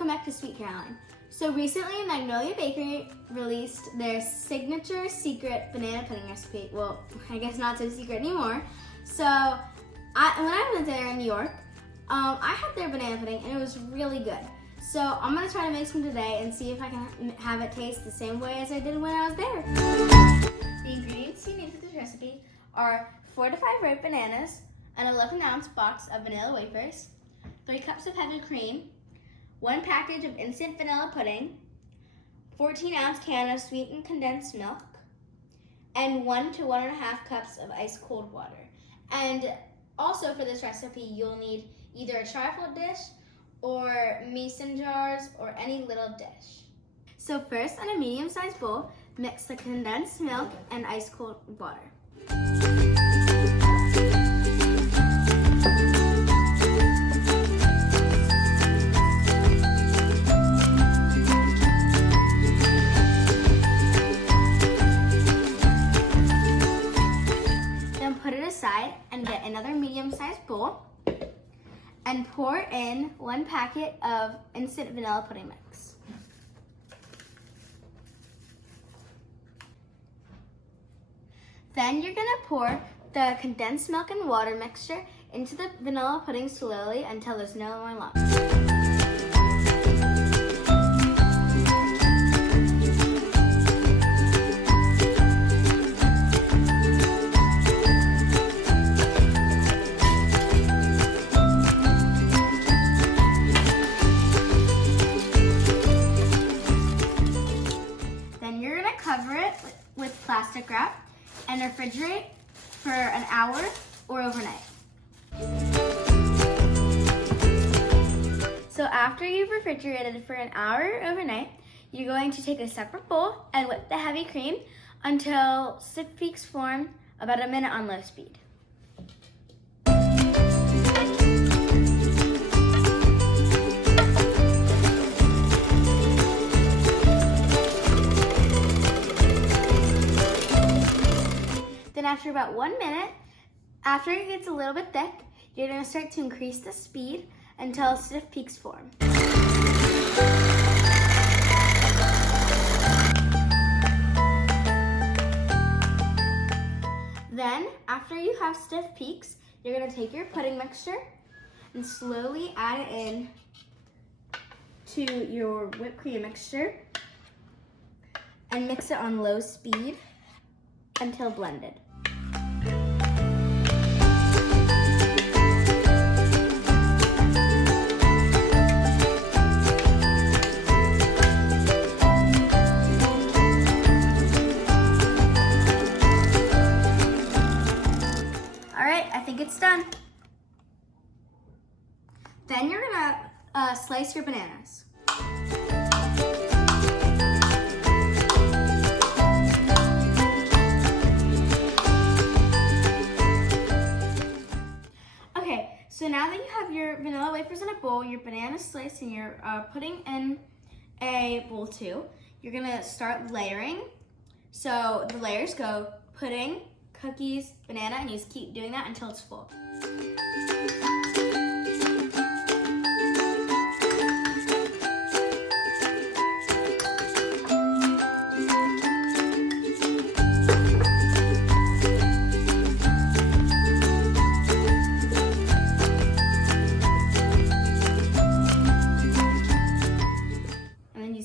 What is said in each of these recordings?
welcome back to Sweet Caroline. So recently, Magnolia Bakery released their signature secret banana pudding recipe. Well, I guess not so secret anymore. So when I went there in New York, I had their banana pudding and it was really good. So I'm gonna try to make some today and see if I can have it taste the same way as I did when I was there. The ingredients you need for this recipe are 4 to 5 ripe bananas, an 11-ounce box of vanilla wafers, 3 cups of heavy cream, 1 package of instant vanilla pudding, 14-ounce can of sweetened condensed milk, and 1 to 1.5 cups of ice cold water. And also for this recipe, you'll need either a trifle dish or mason jars or any little dish. So first, in a medium-sized bowl, mix the condensed milk and ice cold water. And get another medium-sized bowl and pour in 1 packet of instant vanilla pudding mix. Then you're gonna pour the condensed milk and water mixture into the vanilla pudding slowly until there's no more lumps. Cover it with plastic wrap and refrigerate for an hour or overnight. So after you've refrigerated for an hour or overnight, you're going to take a separate bowl and whip the heavy cream until stiff peaks form, about a minute on low speed. Then after about 1 minute, after it gets a little bit thick, you're gonna start to increase the speed until stiff peaks form. Then, after you have stiff peaks, you're gonna take your pudding mixture and slowly add it in to your whipped cream mixture and mix it on low speed until blended. All right, I think it's done. Then you're gonna slice your bananas. So now that you have your vanilla wafers in a bowl, your bananas sliced, and your pudding in a bowl too, you're gonna start layering. So the layers go pudding, cookies, banana, and you just keep doing that until it's full.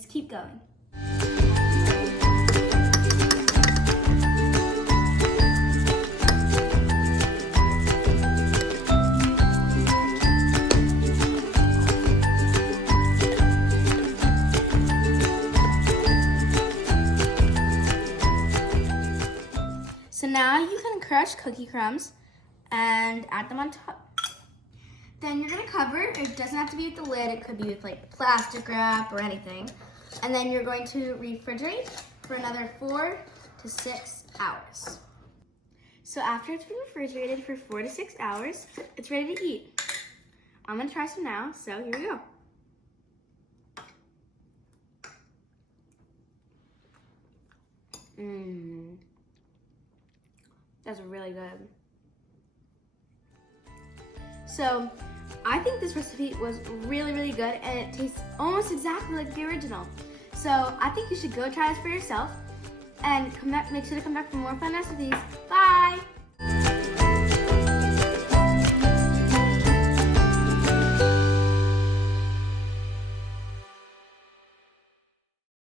Keep going. So now you can crush cookie crumbs and add them on top. Then you're gonna cover, it doesn't have to be with the lid, it could be with like plastic wrap or anything. And then you're going to refrigerate for another 4 to 6 hours. So after it's been refrigerated for 4 to 6 hours, it's ready to eat. I'm gonna try some now, so here we go. That's really good. So I think this recipe was really, really good, and it tastes almost exactly like the original. So I think you should go try this for yourself, and make sure to come back for more fun recipes. Bye!